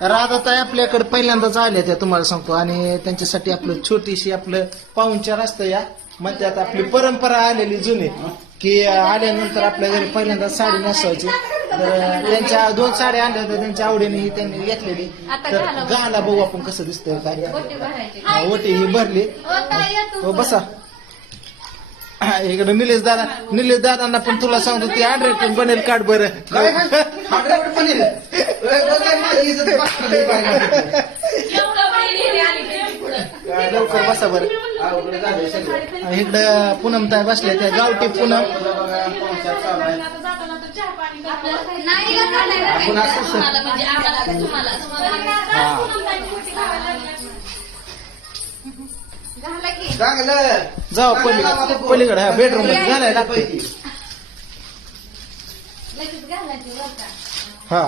राधाताई आपल्याकडे पहिल्यांदाच आल्या त्या तुम्हाला सांगतो आणि त्यांच्यासाठी आपलं छोटीशी आपलं पाहुणचार असतं या मग त्यात आपली परंपरा आलेली जुनी की आल्यानंतर आपल्या घरी पहिल्यांदा साडी नेसवायची तर त्यांच्या 2 साड्या आणल्या होत्या त्यांच्या आवडीने त्यांनी घेतलेली तर गाला बघू आपण कसं दिसतंय काय ओटी ही भरली हो बसा इकडे निलेश दादांना पण तुला सांगतो ती 100 बनेल काढ बरं लवकर बसा बरं इकडं पूनमताई बसल्या त्या गावठी पूनम जाऊ पलीकडे हा बेडरूम मध्ये घालाय लागते हा